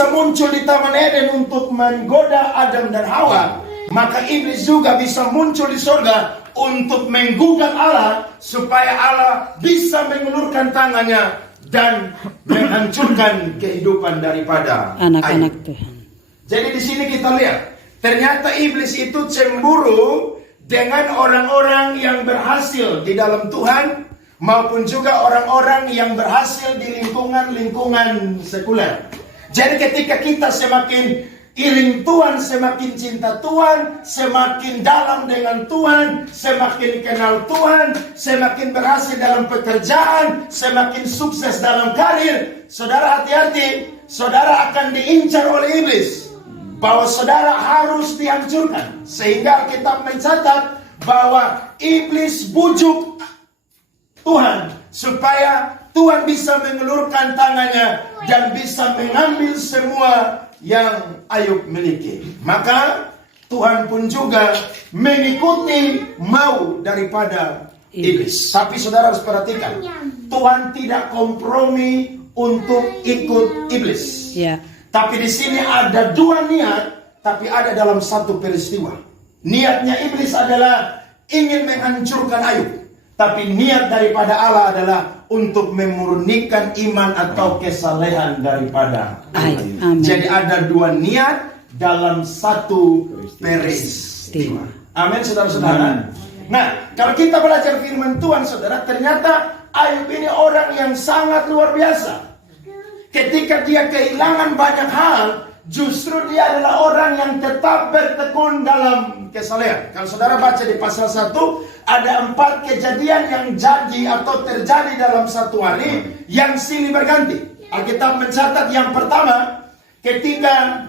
bisa muncul di Taman Eden untuk menggoda Adam dan Hawa, maka iblis juga bisa muncul di surga untuk menggugat Allah supaya Allah bisa mengulurkan tangannya dan menghancurkan kehidupan daripada anak-anak Tuhan. Jadi di sini kita lihat, ternyata iblis itu cemburu dengan orang-orang yang berhasil di dalam Tuhan maupun juga orang-orang yang berhasil di lingkungan-lingkungan sekuler. Jadi ketika kita semakin iring Tuhan, semakin cinta Tuhan, semakin dalam dengan Tuhan, semakin kenal Tuhan, semakin berhasil dalam pekerjaan, semakin sukses dalam karir, saudara hati-hati, saudara akan diincar oleh iblis, bahwa saudara harus dihancurkan. Sehingga kita mencatat bahwa iblis bujuk Tuhan supaya Tuhan bisa mengulurkan tangannya dan bisa mengambil semua yang Ayub miliki. Maka Tuhan pun juga mengikuti mau daripada iblis. Tapi saudara harus perhatikan, Tuhan tidak kompromi untuk ikut iblis. Ya. Tapi di sini ada dua niat, tapi ada dalam satu peristiwa. Niatnya iblis adalah ingin menghancurkan Ayub, tapi niat daripada Allah adalah untuk memurnikan iman atau kesalehan daripada Ayub. Jadi ada dua niat dalam satu peristiwa. Amin, saudara-saudara. Nah, kalau kita belajar firman Tuhan, saudara, ternyata Ayub ini orang yang sangat luar biasa. Ketika dia kehilangan banyak hal, justru dia adalah orang yang tetap bertekun dalam kesalehan. Kalau saudara baca di pasal 1, ada 4 kejadian yang jadi atau terjadi dalam satu hari yang silih berganti. Alkitab mencatat yang pertama, ketika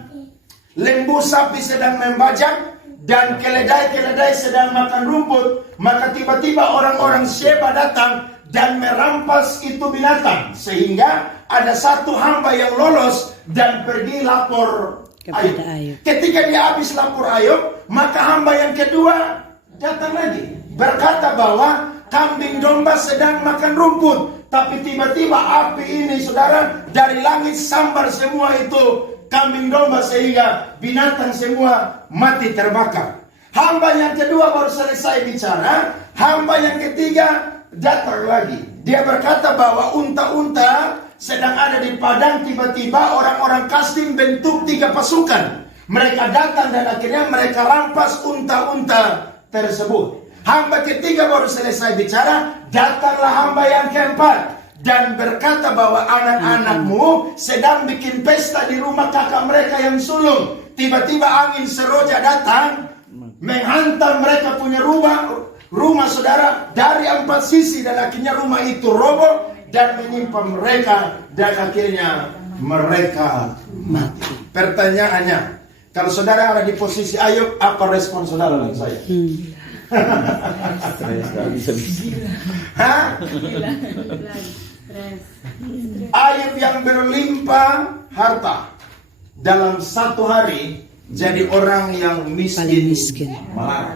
lembu sapi sedang membajak dan keledai-keledai sedang makan rumput, maka tiba-tiba orang-orang Sheba datang dan merampas itu binatang, sehingga ada satu hamba yang lolos dan pergi lapor Ayub. Ketika dia habis lapor Ayub, maka hamba yang kedua datang lagi, berkata bahwa kambing domba sedang makan rumput, tapi tiba-tiba api ini, saudara, dari langit sambar semua itu kambing domba sehingga binatang semua mati terbakar. Hamba yang kedua baru selesai bicara, hamba yang ketiga datang lagi. Dia berkata bahwa unta-unta sedang ada di padang, tiba-tiba orang-orang Kasdim bentuk 3 pasukan. Mereka datang dan akhirnya mereka rampas unta-unta tersebut. Hamba ketiga baru selesai bicara, datanglah hamba yang keempat dan berkata bahwa anak-anakmu sedang bikin pesta di rumah kakak mereka yang sulung. Tiba-tiba angin seroja datang menghantam mereka punya rumah saudara dari 4 sisi, dan akhirnya rumah itu roboh dan menimpa mereka dan akhirnya mereka mati. Pertanyaannya, kalau saudara ada di posisi Ayub, apa respon saudara dengan saya? Hah? Ayub yang berlimpah harta dalam satu hari jadi orang yang miskin. Malah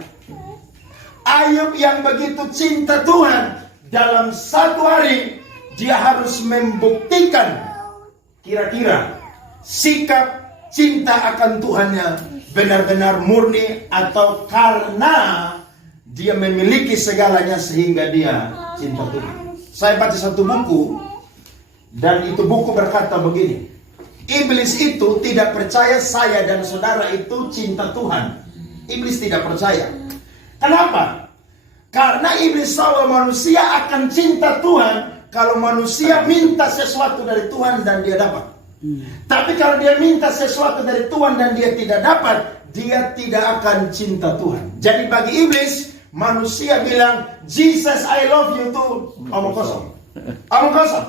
Ayub yang begitu cinta Tuhan, dalam satu hari dia harus membuktikan kira-kira sikap cinta akan Tuhannya benar-benar murni atau karena dia memiliki segalanya sehingga dia cinta Tuhan. Saya baca satu buku dan itu buku berkata begini, iblis itu tidak percaya saya dan saudara itu cinta Tuhan. Iblis tidak percaya. Kenapa? Karena iblis tahu manusia akan cinta Tuhan kalau manusia minta sesuatu dari Tuhan dan dia dapat. Tapi kalau dia minta sesuatu dari Tuhan dan dia tidak dapat, dia tidak akan cinta Tuhan. Jadi bagi iblis, manusia bilang Jesus I love you tuh omong kosong. Omong kosong.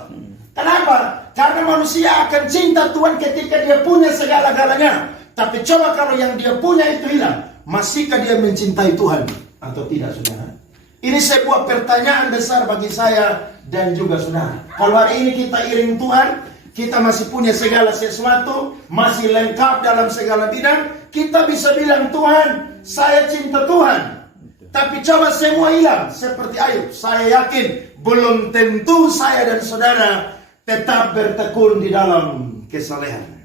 Kenapa? Karena manusia akan cinta Tuhan ketika dia punya segala-galanya. Tapi coba kalau yang dia punya itu hilang, masihkah dia mencintai Tuhan atau tidak, saudara? Ini sebuah pertanyaan besar bagi saya dan juga saudara. Kalau hari ini kita iring Tuhan, kita masih punya segala sesuatu, masih lengkap dalam segala bidang, kita bisa bilang, Tuhan, saya cinta Tuhan. Tapi coba semua hilang seperti Ayub, saya yakin belum tentu saya dan saudara tetap bertekun di dalam kesalehan.